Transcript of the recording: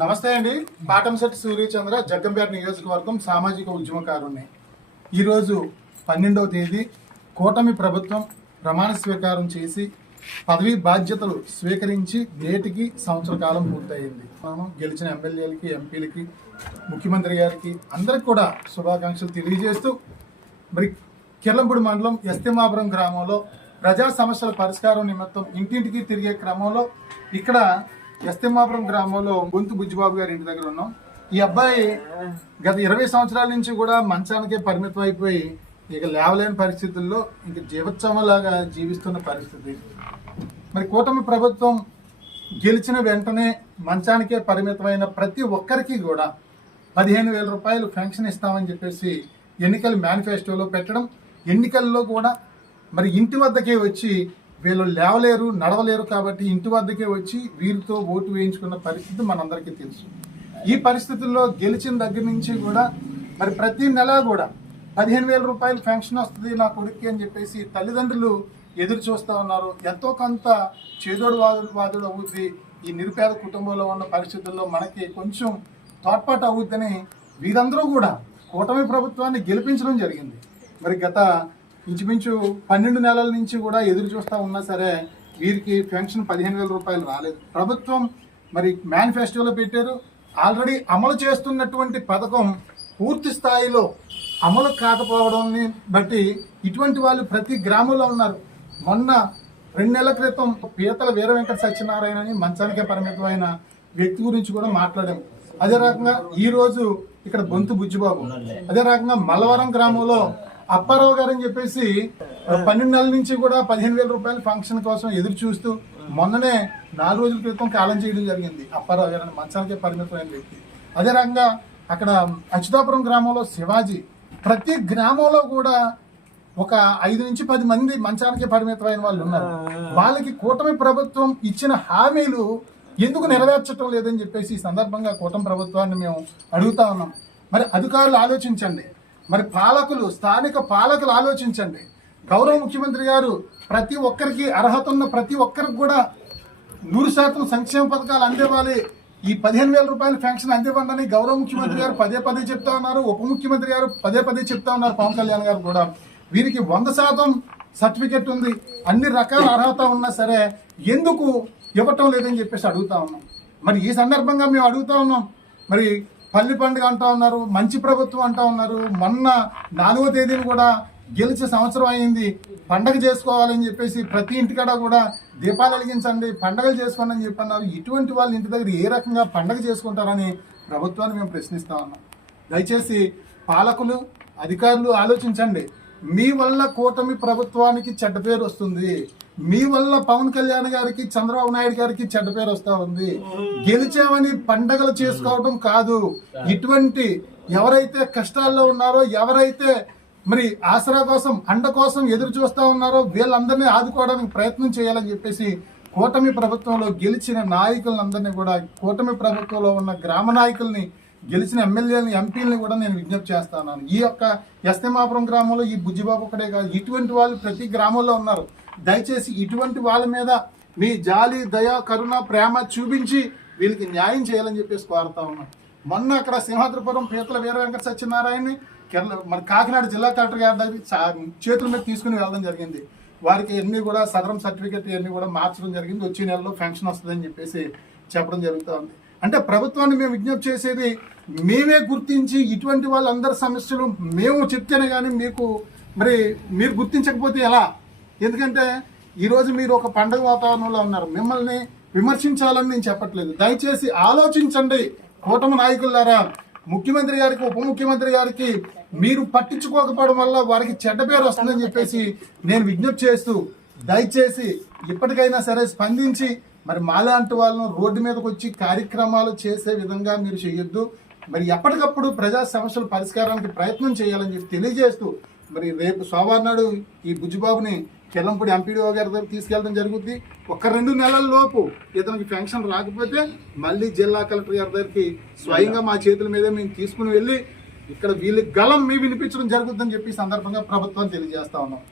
నమస్తే అండి. పాటంశెట్టి సూర్యచంద్ర, జగ్గంపేట నియోజకవర్గం సామాజిక ఉద్యమకారుణ్ణి. ఈరోజు 12వ తేదీ కూటమి ప్రభుత్వం ప్రమాణ స్వీకారం చేసి పదవీ బాధ్యతలు స్వీకరించి నేటికి సంవత్సర కాలం పూర్తయింది. మనం గెలిచిన ఎమ్మెల్యేలకి, ఎంపీలకి, ముఖ్యమంత్రి గారికి అందరికి కూడా శుభాకాంక్షలు తెలియజేస్తూ మరి కిర్లంపూడి మండలం ఎస్తిమాపురం గ్రామంలో ప్రజా సమస్యల పరిష్కారం నిమిత్తం ఇంటింటికి తిరిగే క్రమంలో ఇక్కడ ఎస్తిమాపురం గ్రామంలో బొంతు బుజ్జిబాబు గారి ఇంటి దగ్గర ఉన్నాం. ఈ అబ్బాయి గత 20 సంవత్సరాల నుంచి కూడా మంచానికే పరిమితం అయిపోయి ఇక లేవలేని పరిస్థితుల్లో ఇంక జీవోత్సవంలాగా జీవిస్తున్న పరిస్థితి. మరి కూటమి ప్రభుత్వం గెలిచిన వెంటనే మంచానికే పరిమితమైన ప్రతి ఒక్కరికి కూడా 15,000 రూపాయలు పెన్షన్ ఇస్తామని చెప్పేసి ఎన్నికల మేనిఫెస్టోలో పెట్టడం, ఎన్నికల్లో కూడా మరి ఇంటి వద్దకే వచ్చి వీళ్ళు లేవలేరు, నడవలేరు కాబట్టి ఇంటి వద్దకే వచ్చి వీరితో ఓటు వేయించుకున్న పరిస్థితి మనందరికీ తెలుసు. ఈ పరిస్థితుల్లో గెలిచిన దగ్గర నుంచి కూడా మరి ప్రతి నెల కూడా 15,000 రూపాయలు పెన్షన్ వస్తుంది నా కొడుక్కి అని చెప్పేసి తల్లిదండ్రులు ఎదురు చూస్తూ ఉన్నారు. ఎంతో కొంత చేదోడు వాదుడు అవుద్ది, ఈ నిరుపేద కుటుంబంలో ఉన్న పరిస్థితుల్లో మనకి కొంచెం తోడ్పాటు అవుద్దని వీరందరూ కూడా కూటమి ప్రభుత్వాన్ని గెలిపించడం జరిగింది. మరి గత ఇంచుమించు 12 నెలల నుంచి కూడా ఎదురు చూస్తూ ఉన్నా సరే వీరికి పెన్షన్ 15,000 రూపాయలు రాలేదు. ప్రభుత్వం మరి మేనిఫెస్టోలో పెట్టారు. ఆల్రెడీ అమలు చేస్తున్నటువంటి పథకం పూర్తి స్థాయిలో అమలు కాకపోవడాన్ని బట్టి ఇటువంటి వాళ్ళు ప్రతి గ్రామంలో ఉన్నారు. మొన్న 2 నెలల క్రితం పీతల వీర వెంకట సత్యనారాయణ అని మంచానికే పరిమితమైన వ్యక్తి గురించి కూడా మాట్లాడాము. అదే రకంగా ఈ రోజు ఇక్కడ బొంతు బుజ్జిబాబు, అదే రకంగా మల్లవరం గ్రామంలో అప్పారావు గారు అని చెప్పేసి 12 నెలల నుంచి కూడా 15,000 రూపాయల ఫంక్షన్ కోసం ఎదురు చూస్తూ మొన్ననే 4 రోజుల క్రితం కాలం చేయడం జరిగింది. అప్పారావు గారు అని మంచానికే పరిమితమైన వ్యక్తి. అదే రకంగా అక్కడ అచ్యుతాపురం గ్రామంలో శివాజీ, ప్రతి గ్రామంలో కూడా ఒక 5 నుంచి 10 మంది మంచానికే పరిమితమైన వాళ్ళు ఉన్నారు. వాళ్ళకి కూటమి ప్రభుత్వం ఇచ్చిన హామీలు ఎందుకు నెరవేర్చడం లేదని చెప్పేసి ఈ సందర్భంగా కూటమి ప్రభుత్వాన్ని మేము అడుగుతా ఉన్నాం. మరి అధికారులు ఆలోచించండి, మరి పాలకులు, స్థానిక పాలకులు ఆలోచించండి. గౌరవ ముఖ్యమంత్రి గారు ప్రతి ఒక్కరికి అర్హత ఉన్న ప్రతి ఒక్కరికి కూడా 100% సంక్షేమ పథకాలు అందివ్వాలి, ఈ 15,000 రూపాయల పెన్షన్ అందివ్వండి గౌరవ ముఖ్యమంత్రి గారు పదే చెప్తా ఉన్నారు. ఉప ముఖ్యమంత్రి గారు పదే చెప్తా ఉన్నారు. పవన్ కళ్యాణ్ గారు కూడా వీరికి 100% సర్టిఫికెట్ ఉంది, అన్ని రకాల అర్హత ఉన్నా సరే ఎందుకు ఇవ్వటం లేదని చెప్పేసి అడుగుతా ఉన్నాం. మరి ఈ సందర్భంగా మేము అడుగుతా ఉన్నాం. మరి పల్లి పండుగ అంటా ఉన్నారు, మంచి ప్రభుత్వం అంటా ఉన్నారు. మొన్న 4వ తేదీని కూడా గెలిచే సంవత్సరం అయింది, పండగ చేసుకోవాలని చెప్పేసి ప్రతి ఇంటికాడ కూడా దీపాలు వెలిగించండి, పండగలు చేసుకోండి అని చెప్పన్నారు. ఇటువంటి వాళ్ళ ఇంటి దగ్గర ఏ రకంగా పండగ చేసుకుంటారని ప్రభుత్వాన్ని మేము ప్రశ్నిస్తా ఉన్నాం. దయచేసి పాలకులు, అధికారులు ఆలోచించండి. మీ వల్ల కూటమి ప్రభుత్వానికి చెడ్డ పేరు వస్తుంది, మీ వల్ల పవన్ కళ్యాణ్ గారికి, చంద్రబాబు నాయుడు గారికి చెడ్డ పేరు వస్తా ఉంది. గెలిచామని పండగలు చేసుకోవడం కాదు, ఇటువంటి ఎవరైతే కష్టాల్లో ఉన్నారో, ఎవరైతే మరి ఆసరా కోసం, అండ కోసం ఎదురు చూస్తూ ఉన్నారో వీళ్ళందరినీ ఆదుకోవడానికి ప్రయత్నం చేయాలని చెప్పేసి కూటమి ప్రభుత్వంలో గెలిచిన నాయకులందరినీ కూడా, కూటమి ప్రభుత్వంలో ఉన్న గ్రామ నాయకుల్ని, గెలిచిన ఎమ్మెల్యేలని, ఎంపీలని కూడా నేను విజ్ఞప్తి చేస్తాను. ఈ యొక్క ఎస్తిమాపురం గ్రామంలో ఈ బుజ్జిబాబు ఒకటే కాదు, ఇటువంటి వాళ్ళు ప్రతి గ్రామంలో ఉన్నారు. దయచేసి ఇటువంటి వాళ్ళ మీద మీ జాలి, దయ, కరుణ, ప్రేమ చూపించి వీళ్ళకి న్యాయం చేయాలని చెప్పేసి కోరుతా ఉన్నాం. మొన్న అక్కడ సింహాద్రిపురం పీతల వీర వెంకట సత్యనారాయణని మన కాకినాడ జిల్లా కలెక్టర్ గారి దగ్గర చేతుల మీద తీసుకుని వెళ్ళడం జరిగింది. వారికి అన్ని కూడా సదరం సర్టిఫికెట్ అన్ని కూడా మార్చడం జరిగింది. వచ్చే నెలలో పెన్షన్ వస్తుందని చెప్పేసి చెప్పడం జరుగుతూ ఉంది. అంటే ప్రభుత్వాన్ని మేము విజ్ఞప్తి చేసేది, మేమే గుర్తించి ఇటువంటి వాళ్ళందరి సమస్యలు మేము చెప్తేనే కానీ మీరు గుర్తించకపోతే ఎలా? ఎందుకంటే ఈరోజు మీరు ఒక పండుగ వాతావరణంలో ఉన్నారు. మిమ్మల్ని విమర్శించాలని నేను చెప్పట్లేదు. దయచేసి ఆలోచించండి కూటమి నాయకులారా. ముఖ్యమంత్రి గారికి, ఉప ముఖ్యమంత్రి గారికి మీరు పట్టించుకోకపోవడం వల్ల వారికి చెడ్డ పేరు వస్తుందని చెప్పేసి నేను విజ్ఞప్తి చేస్తూ, దయచేసి ఇప్పటికైనా సరే స్పందించి మరి మాలాంటి వాళ్ళను రోడ్డు మీదకి వచ్చి కార్యక్రమాలు చేసే విధంగా మీరు చేయొద్దు. మరి ఎప్పటికప్పుడు ప్రజా సమస్యల పరిష్కారానికి ప్రయత్నం చేయాలని చెప్పి తెలియజేస్తూ, మరి రేపు సోమవారం నాడు ఈ బుజ్జిబాబుని కిర్లంపూడి ఎంపీడీఓ గారి దగ్గర తీసుకెళ్ళడం జరుగుతుంది. 1-2 నెలల లోపు ఇతనికి పెన్షన్ రాకపోతే మళ్ళీ జిల్లా కలెక్టర్ గారి దగ్గరికి స్వయంగా మా చేతుల మీదే మేము తీసుకుని వెళ్ళి ఇక్కడ వీళ్ళకి గలం మీ వినిపించడం జరుగుతుందని చెప్పి సందర్భంగా ప్రభుత్వం తెలియజేస్తా ఉన్నాం.